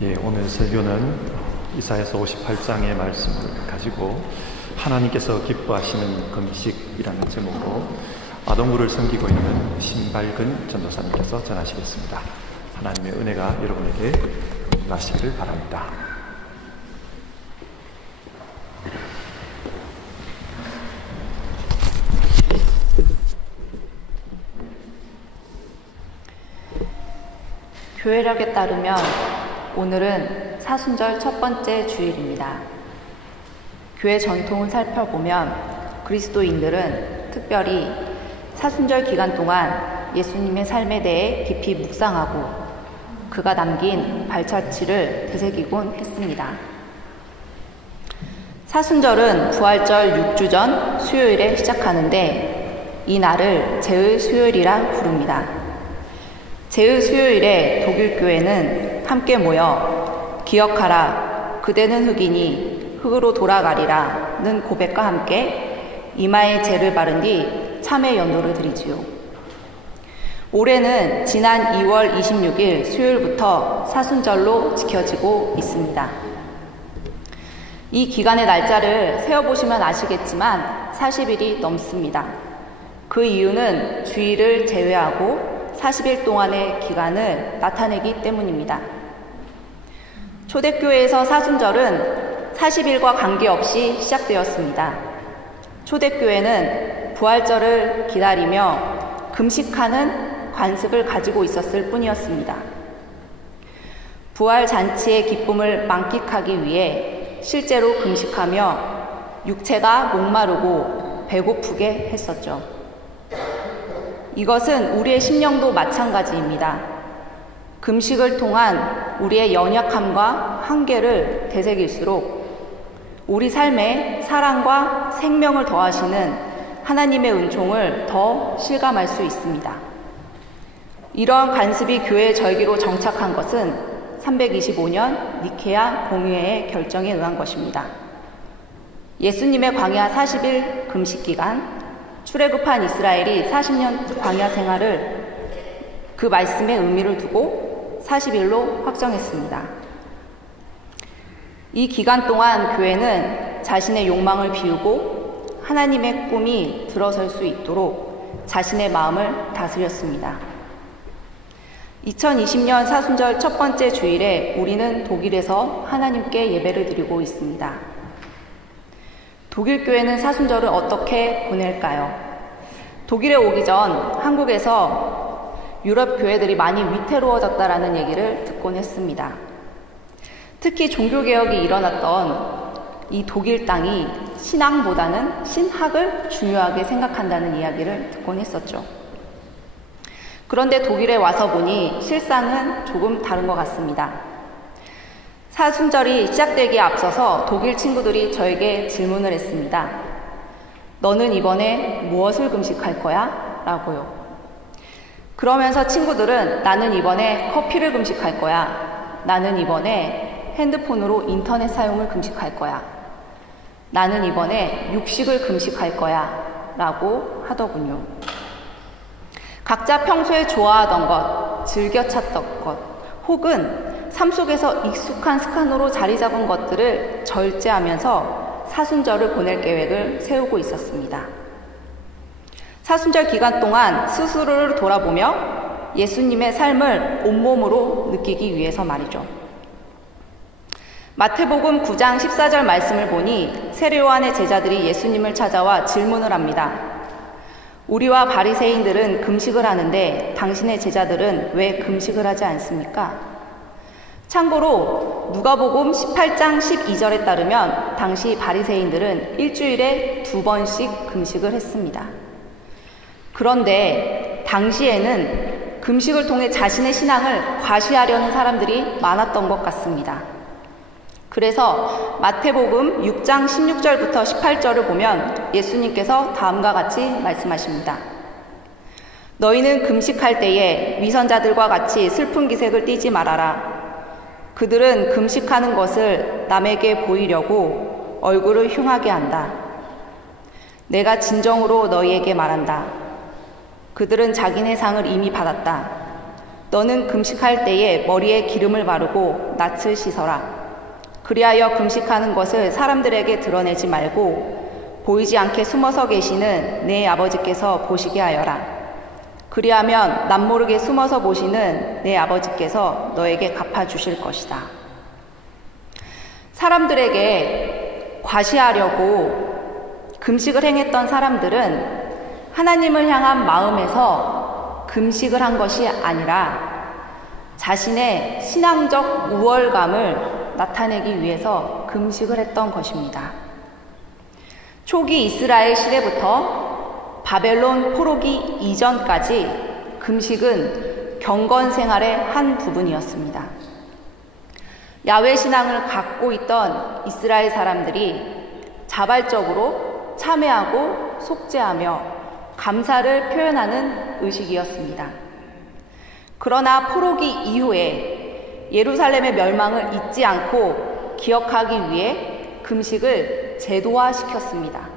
오늘 설교는 이사야서 58장의 말씀을 가지고 하나님께서 기뻐하시는 금식이라는 제목으로 아동부를 섬기고 있는 신발근 전도사님께서 전하시겠습니다. 하나님의 은혜가 여러분에게 임하시기를 바랍니다. 교회력에 따르면 오늘은 사순절 첫 번째 주일입니다. 교회 전통을 살펴보면 그리스도인들은 특별히 사순절 기간 동안 예수님의 삶에 대해 깊이 묵상하고 그가 남긴 발자취를 되새기곤 했습니다. 사순절은 부활절 6주 전 수요일에 시작하는데 이 날을 제의 수요일이라 부릅니다. 제의 수요일에 독일교회는 함께 모여 기억하라 그대는 흑이니 흑으로 돌아가리라 는 고백과 함께 이마에 제를 바른 뒤 참회 연도를 드리지요. 올해는 지난 2월 26일 수요일부터 사순절로 지켜지고 있습니다. 이 기간의 날짜를 세어보시면 아시겠지만 40일이 넘습니다. 그 이유는 주일을 제외하고 40일 동안의 기간을 나타내기 때문입니다. 초대교회에서 사순절은 40일과 관계없이 시작되었습니다. 초대교회는 부활절을 기다리며 금식하는 관습을 가지고 있었을 뿐이었습니다. 부활잔치의 기쁨을 만끽하기 위해 실제로 금식하며 육체가 목마르고 배고프게 했었죠. 이것은 우리의 심령도 마찬가지입니다. 금식을 통한 우리의 연약함과 한계를 되새길수록 우리 삶에 사랑과 생명을 더하시는 하나님의 은총을 더 실감할 수 있습니다. 이러한 관습이 교회의 절기로 정착한 것은 325년 니케아 공의회의 결정에 의한 것입니다. 예수님의 광야 40일 금식 기간, 출애굽한 이스라엘이 40년 광야 생활을 그 말씀의 의미를 두고 40일로 확정했습니다. 이 기간 동안 교회는 자신의 욕망을 비우고 하나님의 꿈이 들어설 수 있도록 자신의 마음을 다스렸습니다. 2020년 사순절 첫 번째 주일에 우리는 독일에서 하나님께 예배를 드리고 있습니다. 독일 교회는 사순절을 어떻게 보낼까요? 독일에 오기 전 한국에서 유럽 교회들이 많이 위태로워졌다라는 얘기를 듣곤 했습니다. 특히 종교개혁이 일어났던 이 독일 땅이 신앙보다는 신학을 중요하게 생각한다는 이야기를 듣곤 했었죠. 그런데 독일에 와서 보니 실상은 조금 다른 것 같습니다. 사순절이 시작되기에 앞서서 독일 친구들이 저에게 질문을 했습니다. 너는 이번에 무엇을 금식할 거야? 라고요. 그러면서 친구들은 나는 이번에 커피를 금식할 거야. 나는 이번에 핸드폰으로 인터넷 사용을 금식할 거야. 나는 이번에 육식을 금식할 거야. 라고 하더군요. 각자 평소에 좋아하던 것, 즐겨 찾던 것, 혹은 삶 속에서 익숙한 습관으로 자리 잡은 것들을 절제하면서 사순절을 보낼 계획을 세우고 있었습니다. 사순절 기간 동안 스스로를 돌아보며 예수님의 삶을 온몸으로 느끼기 위해서 말이죠. 마태복음 9장 14절 말씀을 보니 세례 요한의 제자들이 예수님을 찾아와 질문을 합니다. 우리와 바리새인들은 금식을 하는데 당신의 제자들은 왜 금식을 하지 않습니까? 참고로 누가복음 18장 12절에 따르면 당시 바리새인들은 일주일에 2번씩 금식을 했습니다. 그런데 당시에는 금식을 통해 자신의 신앙을 과시하려는 사람들이 많았던 것 같습니다. 그래서 마태복음 6장 16절부터 18절을 보면 예수님께서 다음과 같이 말씀하십니다. 너희는 금식할 때에 위선자들과 같이 슬픈 기색을 띠지 말아라. 그들은 금식하는 것을 남에게 보이려고 얼굴을 흉하게 한다. 내가 진정으로 너희에게 말한다. 그들은 자기네 상을 이미 받았다. 너는 금식할 때에 머리에 기름을 바르고 낯을 씻어라. 그리하여 금식하는 것을 사람들에게 드러내지 말고 보이지 않게 숨어서 계시는 내 아버지께서 보시게 하여라. 그리하면 남모르게 숨어서 보시는 내 아버지께서 너에게 갚아주실 것이다. 사람들에게 과시하려고 금식을 행했던 사람들은 하나님을 향한 마음에서 금식을 한 것이 아니라 자신의 신앙적 우월감을 나타내기 위해서 금식을 했던 것입니다. 초기 이스라엘 시대부터 바벨론 포로기 이전까지 금식은 경건 생활의 한 부분이었습니다. 야훼 신앙을 갖고 있던 이스라엘 사람들이 자발적으로 참회하고 속죄하며 감사를 표현하는 의식이었습니다. 그러나 포로기 이후에 예루살렘의 멸망을 잊지 않고 기억하기 위해 금식을 제도화시켰습니다.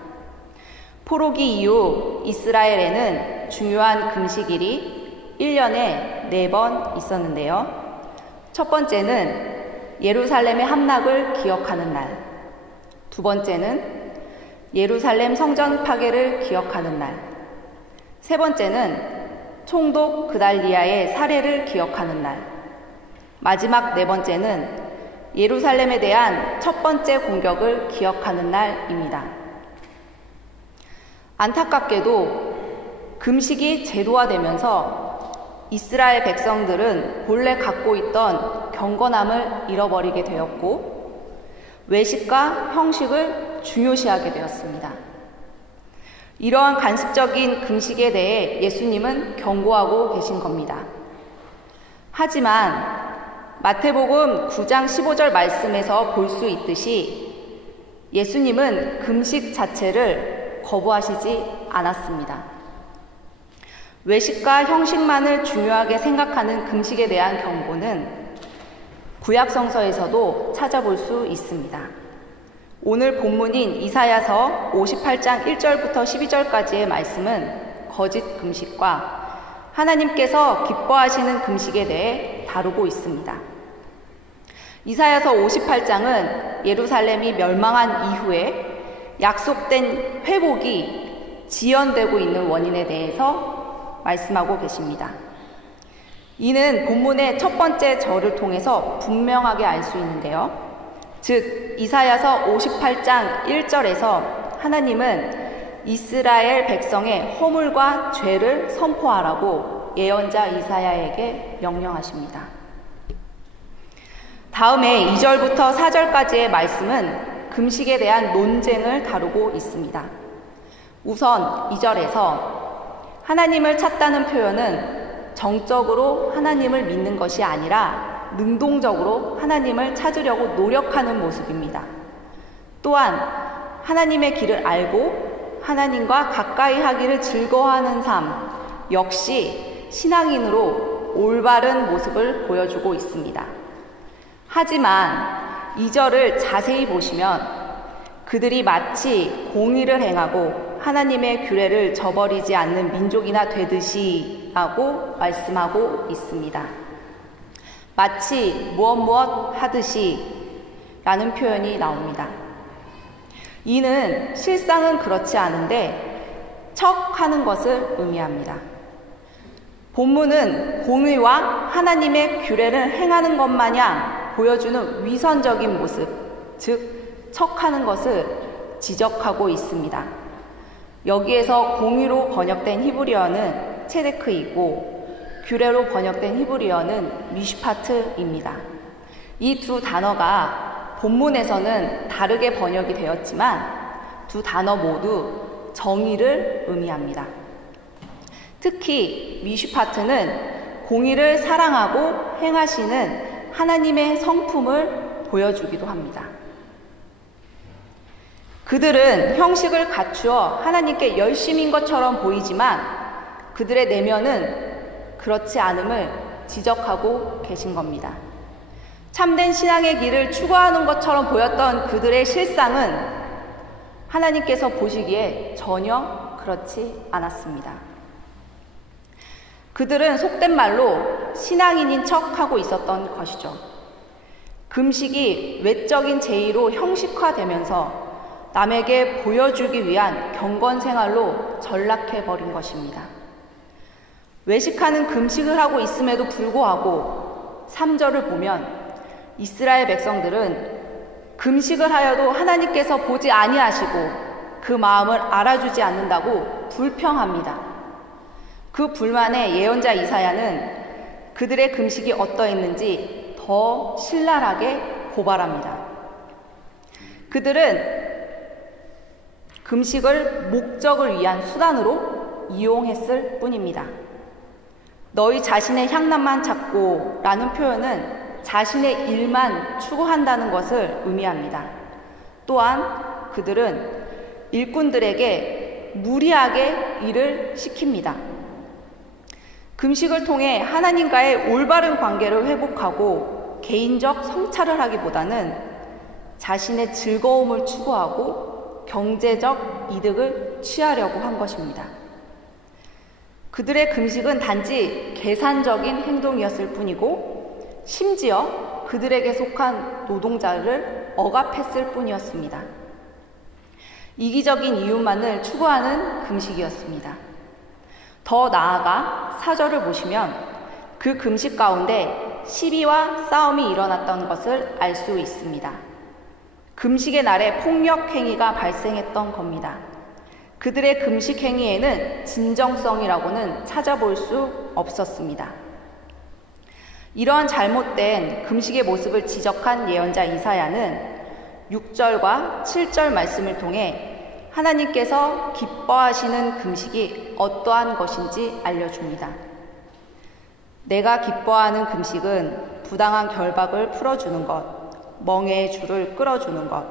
포로기 이후 이스라엘에는 중요한 금식일이 1년에 4번 있었는데요. 첫 번째는 예루살렘의 함락을 기억하는 날, 두 번째는 예루살렘 성전 파괴를 기억하는 날, 세 번째는 총독 그달리아의 살해를 기억하는 날, 마지막 네 번째는 예루살렘에 대한 첫 번째 공격을 기억하는 날입니다. 안타깝게도 금식이 제도화되면서 이스라엘 백성들은 본래 갖고 있던 경건함을 잃어버리게 되었고 외식과 형식을 중요시하게 되었습니다. 이러한 간습적인 금식에 대해 예수님은 경고하고 계신 겁니다. 하지만 마태복음 9장 15절 말씀에서 볼 수 있듯이 예수님은 금식 자체를 거부하시지 않았습니다. 외식과 형식만을 중요하게 생각하는 금식에 대한 경고는 구약성서에서도 찾아볼 수 있습니다. 오늘 본문인 이사야서 58장 1절부터 12절까지의 말씀은 거짓 금식과 하나님께서 기뻐하시는 금식에 대해 다루고 있습니다. 이사야서 58장은 예루살렘이 멸망한 이후에 약속된 회복이 지연되고 있는 원인에 대해서 말씀하고 계십니다. 이는 본문의 첫 번째 절을 통해서 분명하게 알 수 있는데요. 즉 이사야서 58장 1절에서 하나님은 이스라엘 백성의 허물과 죄를 선포하라고 예언자 이사야에게 명령하십니다. 다음에 2절부터 4절까지의 말씀은 금식에 대한 논쟁을 다루고 있습니다. 우선 2절에서 하나님을 찾다는 표현은 정적으로 하나님을 믿는 것이 아니라 능동적으로 하나님을 찾으려고 노력하는 모습입니다. 또한 하나님의 길을 알고 하나님과 가까이 하기를 즐거워하는 삶 역시 신앙인으로 올바른 모습을 보여주고 있습니다. 하지만 2절을 자세히 보시면 그들이 마치 공의를 행하고 하나님의 규례를 저버리지 않는 민족이나 되듯이 라고 말씀하고 있습니다. 마치 무엇 하듯이 라는 표현이 나옵니다. 이는 실상은 그렇지 않은데 척하는 것을 의미합니다. 본문은 공의와 하나님의 규례를 행하는 것 마냥 보여주는 위선적인 모습, 즉 척하는 것을 지적하고 있습니다. 여기에서 공의로 번역된 히브리어는 체데크이고 규례로 번역된 히브리어는 미슈파트입니다. 이 두 단어가 본문에서는 다르게 번역이 되었지만 두 단어 모두 정의를 의미합니다. 특히 미슈파트는 공의를 사랑하고 행하시는 하나님의 성품을 보여주기도 합니다. 그들은 형식을 갖추어 하나님께 열심인 것처럼 보이지만 그들의 내면은 그렇지 않음을 지적하고 계신 겁니다. 참된 신앙의 길을 추구하는 것처럼 보였던 그들의 실상은 하나님께서 보시기에 전혀 그렇지 않았습니다. 그들은 속된 말로 신앙인인 척 하고 있었던 것이죠. 금식이 외적인 제의로 형식화되면서 남에게 보여주기 위한 경건 생활로 전락해버린 것입니다. 외식하는 금식을 하고 있음에도 불구하고 3절을 보면 이스라엘 백성들은 금식을 하여도 하나님께서 보지 아니하시고 그 마음을 알아주지 않는다고 불평합니다. 그 불만에 예언자 이사야는 그들의 금식이 어떠했는지 더 신랄하게 고발합니다. 그들은 금식을 목적을 위한 수단으로 이용했을 뿐입니다. 너희 자신의 향락만 찾고 라는 표현은 자신의 일만 추구한다는 것을 의미합니다. 또한 그들은 일꾼들에게 무리하게 일을 시킵니다. 금식을 통해 하나님과의 올바른 관계를 회복하고 개인적 성찰을 하기보다는 자신의 즐거움을 추구하고 경제적 이득을 취하려고 한 것입니다. 그들의 금식은 단지 계산적인 행동이었을 뿐이고 심지어 그들에게 속한 노동자를 억압했을 뿐이었습니다. 이기적인 이윤만을 추구하는 금식이었습니다. 더 나아가 4절을 보시면 그 금식 가운데 시비와 싸움이 일어났던 것을 알 수 있습니다. 금식의 날에 폭력 행위가 발생했던 겁니다. 그들의 금식 행위에는 진정성이라고는 찾아볼 수 없었습니다. 이러한 잘못된 금식의 모습을 지적한 예언자 이사야는 6절과 7절 말씀을 통해 하나님께서 기뻐하시는 금식이 어떠한 것인지 알려줍니다. 내가 기뻐하는 금식은 부당한 결박을 풀어주는 것, 멍에의 줄을 끌어주는 것,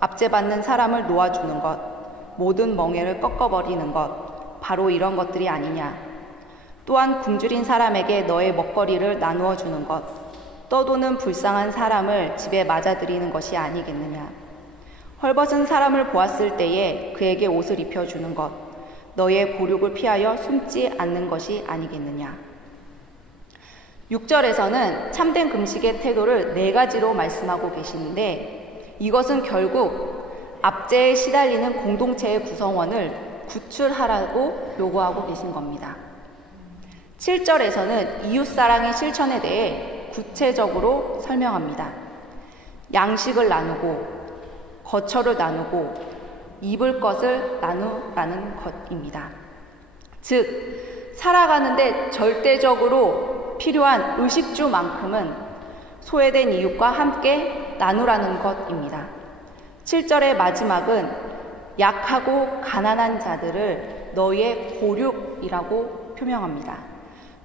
압제받는 사람을 놓아주는 것, 모든 멍에를 꺾어버리는 것, 바로 이런 것들이 아니냐. 또한 굶주린 사람에게 너의 먹거리를 나누어 주는 것, 떠도는 불쌍한 사람을 집에 맞아들이는 것이 아니겠느냐. 헐벗은 사람을 보았을 때에 그에게 옷을 입혀주는 것, 너의 보륙을 피하여 숨지 않는 것이 아니겠느냐. 6절에서는 참된 금식의 태도를 4가지로 말씀하고 계시는데 이것은 결국 압제에 시달리는 공동체의 구성원을 구출하라고 요구하고 계신 겁니다. 7절에서는 이웃사랑의 실천에 대해 구체적으로 설명합니다. 양식을 나누고 거처를 나누고 입을 것을 나누라는 것입니다. 즉 살아가는데 절대적으로 필요한 의식주만큼은 소외된 이웃과 함께 나누라는 것입니다. 7절의 마지막은 약하고 가난한 자들을 너의 고륙이라고 표명합니다.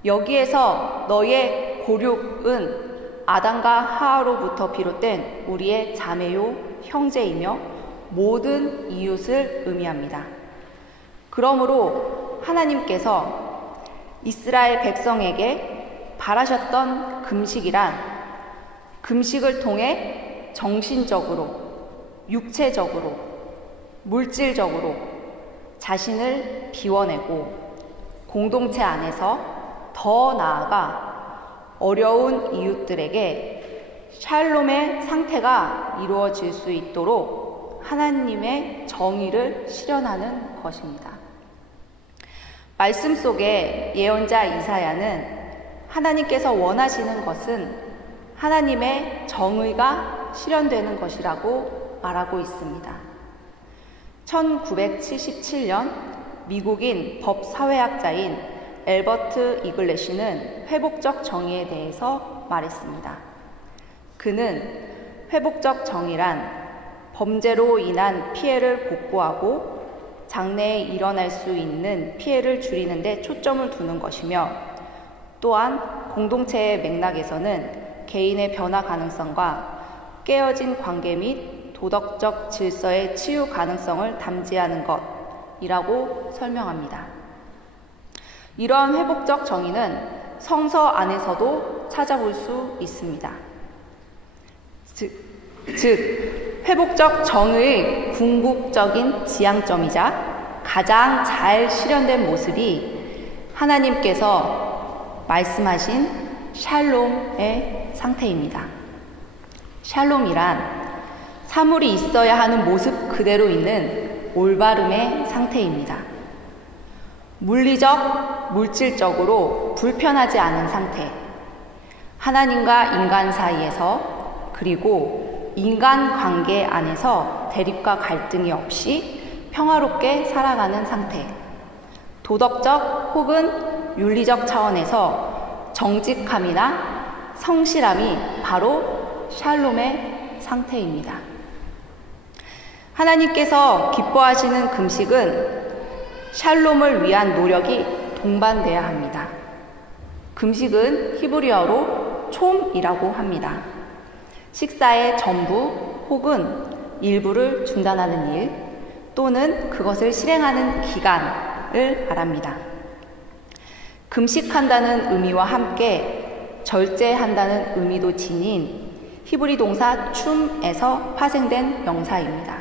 여기에서 너의 고륙은 아담과 하와로부터 비롯된 우리의 자매요 형제이며 모든 이웃을 의미합니다. 그러므로 하나님께서 이스라엘 백성에게 바라셨던 금식이란 금식을 통해 정신적으로, 육체적으로, 물질적으로 자신을 비워내고 공동체 안에서 더 나아가 어려운 이웃들에게 샬롬의 상태가 이루어질 수 있도록 하나님의 정의를 실현하는 것입니다. 말씀 속에 예언자 이사야는 하나님께서 원하시는 것은 하나님의 정의가 실현되는 것이라고 말하고 있습니다. 1977년 미국인 법사회학자인 엘버트 이글래시는 회복적 정의에 대해서 말했습니다. 그는 회복적 정의란 범죄로 인한 피해를 복구하고 장래에 일어날 수 있는 피해를 줄이는 데 초점을 두는 것이며 또한 공동체의 맥락에서는 개인의 변화 가능성과 깨어진 관계 및 도덕적 질서의 치유 가능성을 담지하는 것이라고 설명합니다. 이러한 회복적 정의는 성서 안에서도 찾아볼 수 있습니다. 즉 회복적 정의의 궁극적인 지향점이자 가장 잘 실현된 모습이 하나님께서 말씀하신 샬롬의 상태입니다. 샬롬이란 사물이 있어야 하는 모습 그대로 있는 올바름의 상태입니다. 물리적, 물질적으로 불편하지 않은 상태, 하나님과 인간 사이에서 그리고 인간 관계 안에서 대립과 갈등이 없이 평화롭게 살아가는 상태, 도덕적 혹은 윤리적 차원에서 정직함이나 성실함이 바로 샬롬의 상태입니다. 하나님께서 기뻐하시는 금식은 샬롬을 위한 노력이 동반돼야 합니다. 금식은 히브리어로 촘이라고 합니다. 식사의 전부 혹은 일부를 중단하는 일 또는 그것을 실행하는 기간을 말합니다. 금식한다는 의미와 함께 절제한다는 의미도 지닌 히브리 동사 춤에서 파생된 명사입니다.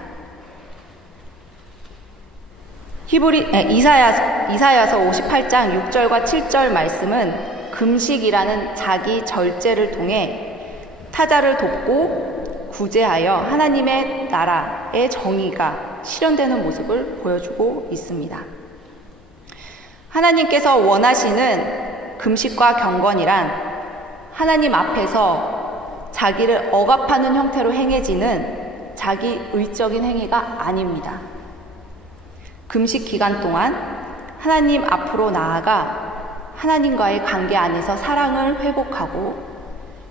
이사야서 58장 6절과 7절 말씀은 금식이라는 자기 절제를 통해 타자를 돕고 구제하여 하나님의 나라의 정의가 실현되는 모습을 보여주고 있습니다. 하나님께서 원하시는 금식과 경건이란 하나님 앞에서 자기를 억압하는 형태로 행해지는 자기 의적인 행위가 아닙니다. 금식 기간 동안 하나님 앞으로 나아가 하나님과의 관계 안에서 사랑을 회복하고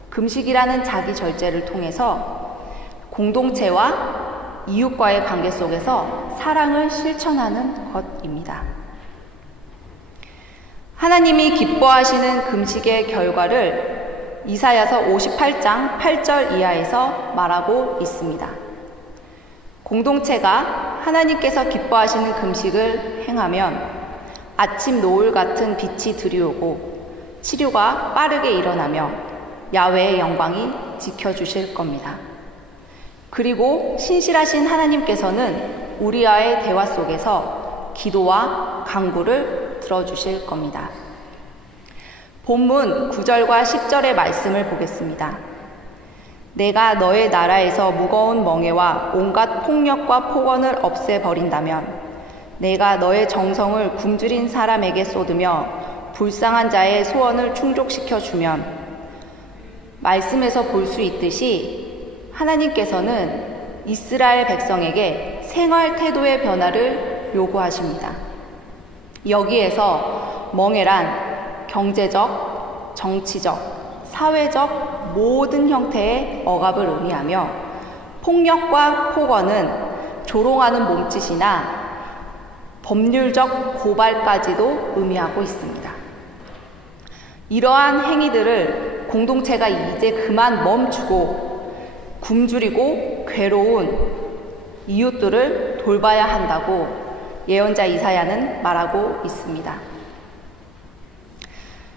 금식이라는 자기 절제를 통해서 공동체와 이웃과의 관계 속에서 사랑을 실천하는 것입니다. 하나님이 기뻐하시는 금식의 결과를 이사야서 58장 8절 이하에서 말하고 있습니다. 공동체가 하나님께서 기뻐하시는 금식을 행하면 아침 노을 같은 빛이 드리우고 치료가 빠르게 일어나며 야훼의 영광이 지켜주실 겁니다. 그리고 신실하신 하나님께서는 우리와의 대화 속에서 기도와 간구를 들어주실 겁니다. 본문 9절과 10절의 말씀을 보겠습니다. 내가 너의 나라에서 무거운 멍에와 온갖 폭력과 폭언을 없애버린다면 내가 너의 정성을 굶주린 사람에게 쏟으며 불쌍한 자의 소원을 충족시켜주면 말씀에서 볼 수 있듯이 하나님께서는 이스라엘 백성에게 생활 태도의 변화를 요구하십니다. 여기에서 멍에란 경제적, 정치적, 사회적 모든 형태의 억압을 의미하며 폭력과 폭언은 조롱하는 몸짓이나 법률적 고발까지도 의미하고 있습니다. 이러한 행위들을 공동체가 이제 그만 멈추고 굶주리고 괴로운 이웃들을 돌봐야 한다고 예언자 이사야는 말하고 있습니다.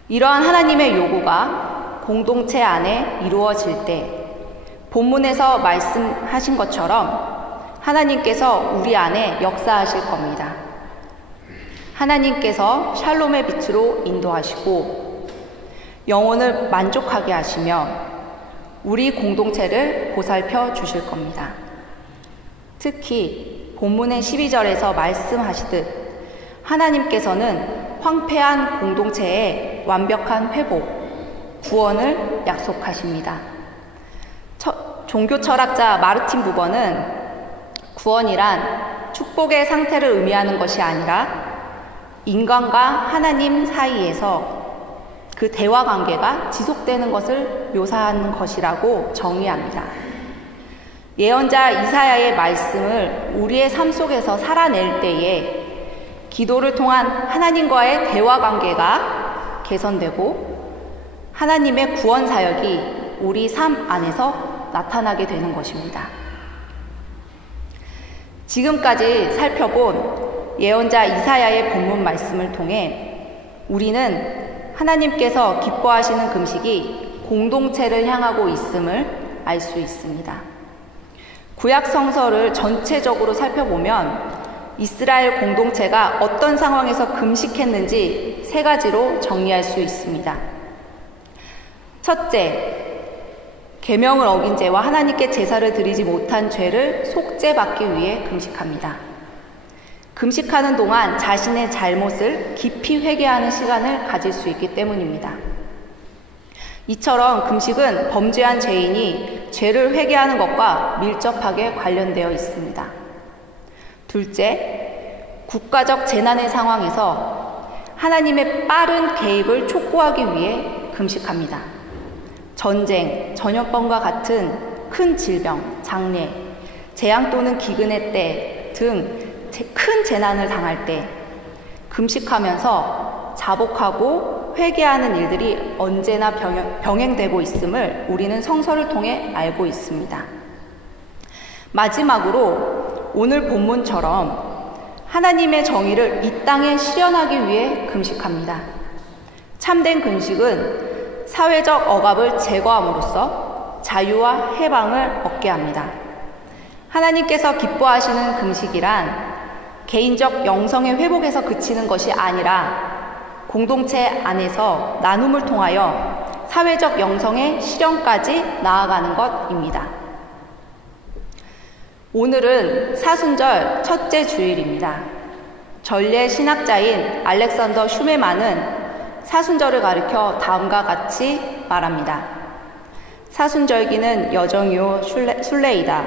이러한 하나님의 요구가 공동체 안에 이루어질 때 본문에서 말씀하신 것처럼 하나님께서 우리 안에 역사하실 겁니다. 하나님께서 샬롬의 빛으로 인도하시고 영혼을 만족하게 하시며 우리 공동체를 보살펴 주실 겁니다. 특히 본문의 12절에서 말씀하시듯 하나님께서는 황폐한 공동체의 완벽한 회복, 구원을 약속하십니다. 종교 철학자 마르틴 부버는 구원이란 축복의 상태를 의미하는 것이 아니라 인간과 하나님 사이에서 그 대화 관계가 지속되는 것을 묘사하는 것이라고 정의합니다. 예언자 이사야의 말씀을 우리의 삶 속에서 살아낼 때에 기도를 통한 하나님과의 대화 관계가 개선되고 하나님의 구원 사역이 우리 삶 안에서 나타나게 되는 것입니다. 지금까지 살펴본 예언자 이사야의 본문 말씀을 통해 우리는 하나님께서 기뻐하시는 금식이 공동체를 향하고 있음을 알 수 있습니다. 구약 성서를 전체적으로 살펴보면 이스라엘 공동체가 어떤 상황에서 금식했는지 세 가지로 정리할 수 있습니다. 첫째, 계명을 어긴 죄와 하나님께 제사를 드리지 못한 죄를 속죄받기 위해 금식합니다. 금식하는 동안 자신의 잘못을 깊이 회개하는 시간을 가질 수 있기 때문입니다. 이처럼 금식은 범죄한 죄인이 죄를 회개하는 것과 밀접하게 관련되어 있습니다. 둘째, 국가적 재난의 상황에서 하나님의 빠른 개입을 촉구하기 위해 금식합니다. 전쟁, 전염병과 같은 큰 질병, 장례, 재앙 또는 기근의 때 등 큰 재난을 당할 때 금식하면서 자복하고 회개하는 일들이 언제나 병행되고 있음을 우리는 성서를 통해 알고 있습니다. 마지막으로 오늘 본문처럼 하나님의 정의를 이 땅에 실현하기 위해 금식합니다. 참된 금식은 사회적 억압을 제거함으로써 자유와 해방을 얻게 합니다. 하나님께서 기뻐하시는 금식이란 개인적 영성의 회복에서 그치는 것이 아니라 공동체 안에서 나눔을 통하여 사회적 영성의 실현까지 나아가는 것입니다. 오늘은 사순절 첫째 주일입니다. 전례 신학자인 알렉산더 슈메만은 사순절을 가리켜 다음과 같이 말합니다. 사순절기는 여정이요 순례이다.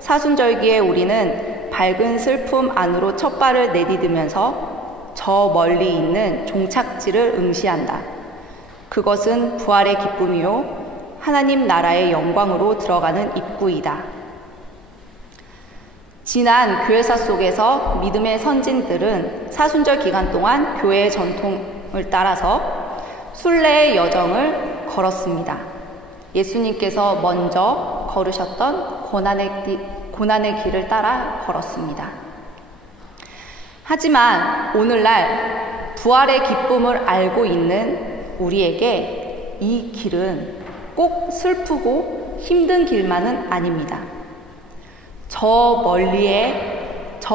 사순절기에 우리는 밝은 슬픔 안으로 첫 발을 내디디면서 저 멀리 있는 종착지를 응시한다. 그것은 부활의 기쁨이요 하나님 나라의 영광으로 들어가는 입구이다. 지난 교회사 속에서 믿음의 선진들은 사순절 기간 동안 교회의 전통을 따라서 순례의 여정을 걸었습니다. 예수님께서 먼저 걸으셨던 고난의 길을 따라 걸었습니다. 하지만 오늘날 부활의 기쁨을 알고 있는 우리에게 이 길은 꼭 슬프고 힘든 길만은 아닙니다. 저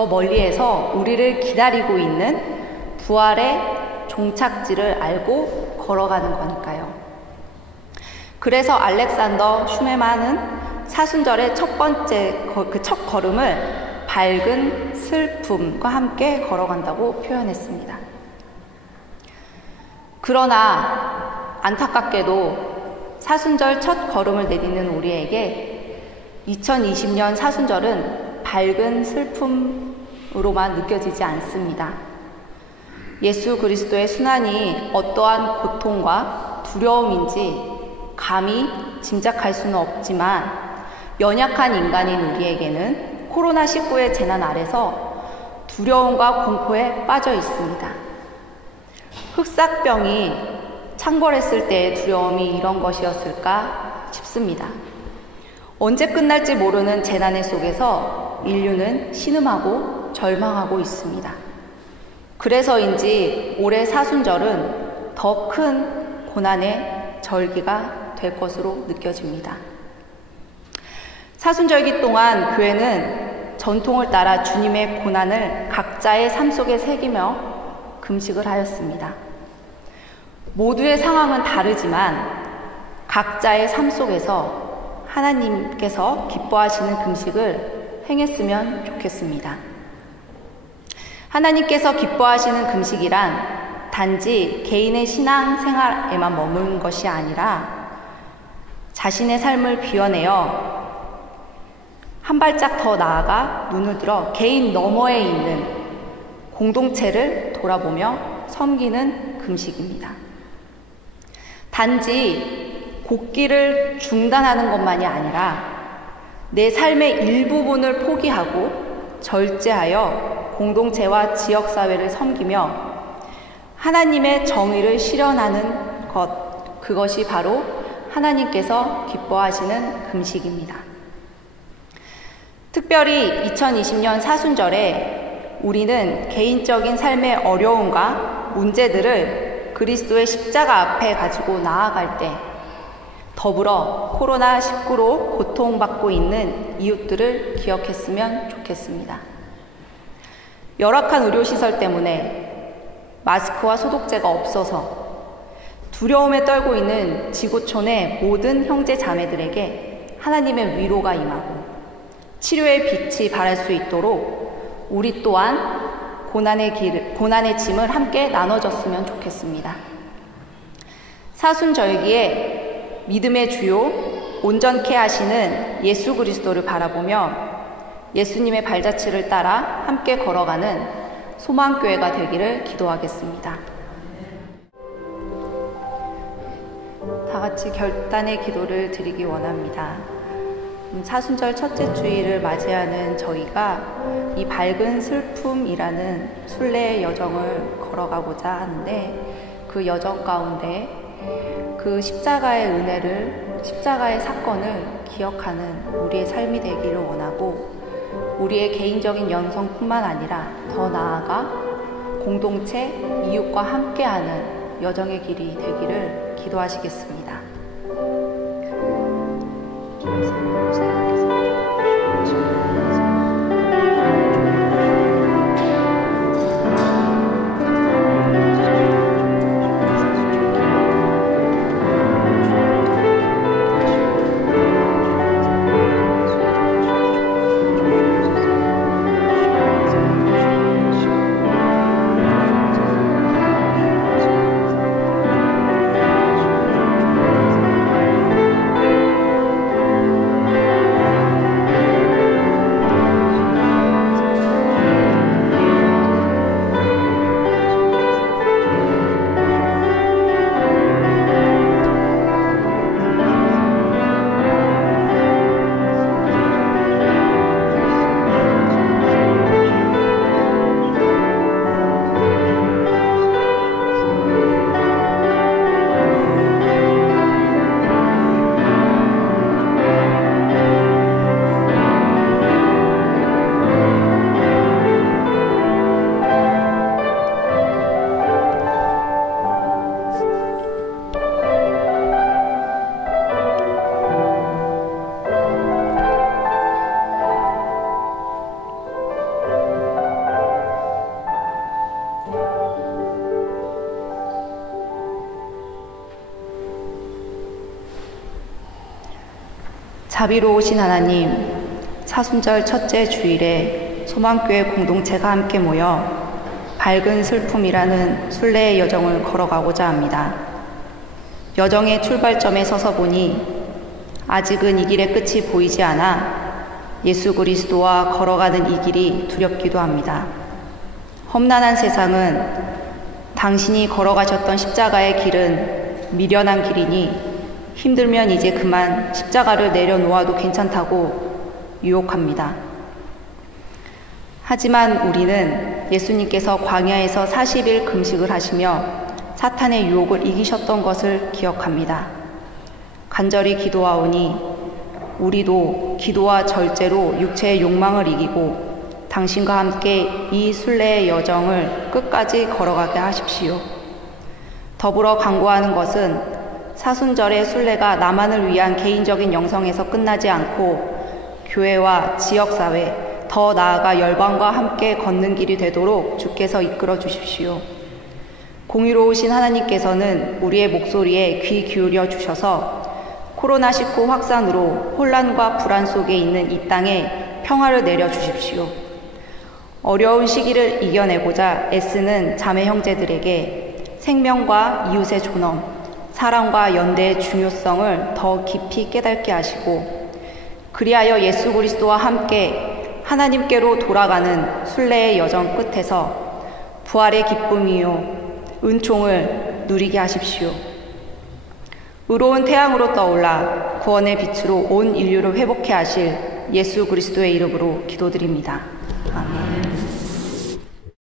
멀리에서 우리를 기다리고 있는 부활의 종착지를 알고 걸어가는 거니까요. 그래서 알렉산더 슈메만은 사순절의 첫 걸음을 밝은 슬픔과 함께 걸어간다고 표현했습니다. 그러나 안타깝게도 사순절 첫 걸음을 내딛는 우리에게 2020년 사순절은 밝은 슬픔으로만 느껴지지 않습니다. 예수 그리스도의 순환이 어떠한 고통과 두려움인지 감히 짐작할 수는 없지만 연약한 인간인 우리에게는 코로나19의 재난 아래서 두려움과 공포에 빠져 있습니다. 흑사병이 창궐했을 때의 두려움이 이런 것이었을까 싶습니다. 언제 끝날지 모르는 재난의 속에서 인류는 신음하고 절망하고 있습니다. 그래서인지 올해 사순절은 더 큰 고난의 절기가 될 것으로 느껴집니다. 사순절기 동안 교회는 전통을 따라 주님의 고난을 각자의 삶 속에 새기며 금식을 하였습니다. 모두의 상황은 다르지만 각자의 삶 속에서 하나님께서 기뻐하시는 금식을 행했으면 좋겠습니다. 하나님께서 기뻐하시는 금식이란 단지 개인의 신앙 생활에만 머무는 것이 아니라 자신의 삶을 비워내어 한 발짝 더 나아가 눈을 들어 개인 너머에 있는 공동체를 돌아보며 섬기는 금식입니다. 단지 곡기를 중단하는 것만이 아니라 내 삶의 일부분을 포기하고 절제하여 공동체와 지역사회를 섬기며 하나님의 정의를 실현하는 것, 그것이 바로 하나님께서 기뻐하시는 금식입니다. 특별히 2020년 사순절에 우리는 개인적인 삶의 어려움과 문제들을 그리스도의 십자가 앞에 가지고 나아갈 때 더불어 코로나19로 고통받고 있는 이웃들을 기억했으면 좋겠습니다. 열악한 의료시설 때문에 마스크와 소독제가 없어서 두려움에 떨고 있는 지구촌의 모든 형제 자매들에게 하나님의 위로가 임하고 치료의 빛이 발할 수 있도록 우리 또한 고난의 짐을 함께 나눠줬으면 좋겠습니다. 사순절기에 믿음의 주요 온전케 하시는 예수 그리스도를 바라보며 예수님의 발자취를 따라 함께 걸어가는 소망교회가 되기를 기도하겠습니다. 다 같이 결단의 기도를 드리기 원합니다. 사순절 첫째 주일을 맞이하는 저희가 이 밝은 슬픔이라는 순례의 여정을 걸어가고자 하는데, 그 여정 가운데 그 십자가의 은혜를, 십자가의 사건을 기억하는 우리의 삶이 되기를 원하고, 우리의 개인적인 연성뿐만 아니라 더 나아가 공동체, 이웃과 함께하는 여정의 길이 되기를 기도하시겠습니다. 자비로우신 하나님, 사순절 첫째 주일에 소망교회 공동체가 함께 모여 밝은 슬픔이라는 순례의 여정을 걸어가고자 합니다. 여정의 출발점에 서서 보니 아직은 이 길의 끝이 보이지 않아 예수 그리스도와 걸어가는 이 길이 두렵기도 합니다. 험난한 세상은 당신이 걸어가셨던 십자가의 길은 미련한 길이니 힘들면 이제 그만 십자가를 내려놓아도 괜찮다고 유혹합니다. 하지만 우리는 예수님께서 광야에서 40일 금식을 하시며 사탄의 유혹을 이기셨던 것을 기억합니다. 간절히 기도하오니 우리도 기도와 절제로 육체의 욕망을 이기고 당신과 함께 이 순례의 여정을 끝까지 걸어가게 하십시오. 더불어 간구하는 것은 사순절의 순례가 나만을 위한 개인적인 영성에서 끝나지 않고 교회와 지역사회, 더 나아가 열방과 함께 걷는 길이 되도록 주께서 이끌어 주십시오. 공의로우신 하나님께서는 우리의 목소리에 귀 기울여 주셔서 코로나19 확산으로 혼란과 불안 속에 있는 이 땅에 평화를 내려 주십시오. 어려운 시기를 이겨내고자 애쓰는 자매 형제들에게 생명과 이웃의 존엄, 사랑과 연대의 중요성을 더 깊이 깨닫게 하시고, 그리하여 예수 그리스도와 함께 하나님께로 돌아가는 순례의 여정 끝에서 부활의 기쁨이요 은총을 누리게 하십시오. 의로운 태양으로 떠올라 구원의 빛으로 온 인류를 회복해 하실 예수 그리스도의 이름으로 기도드립니다. 아멘.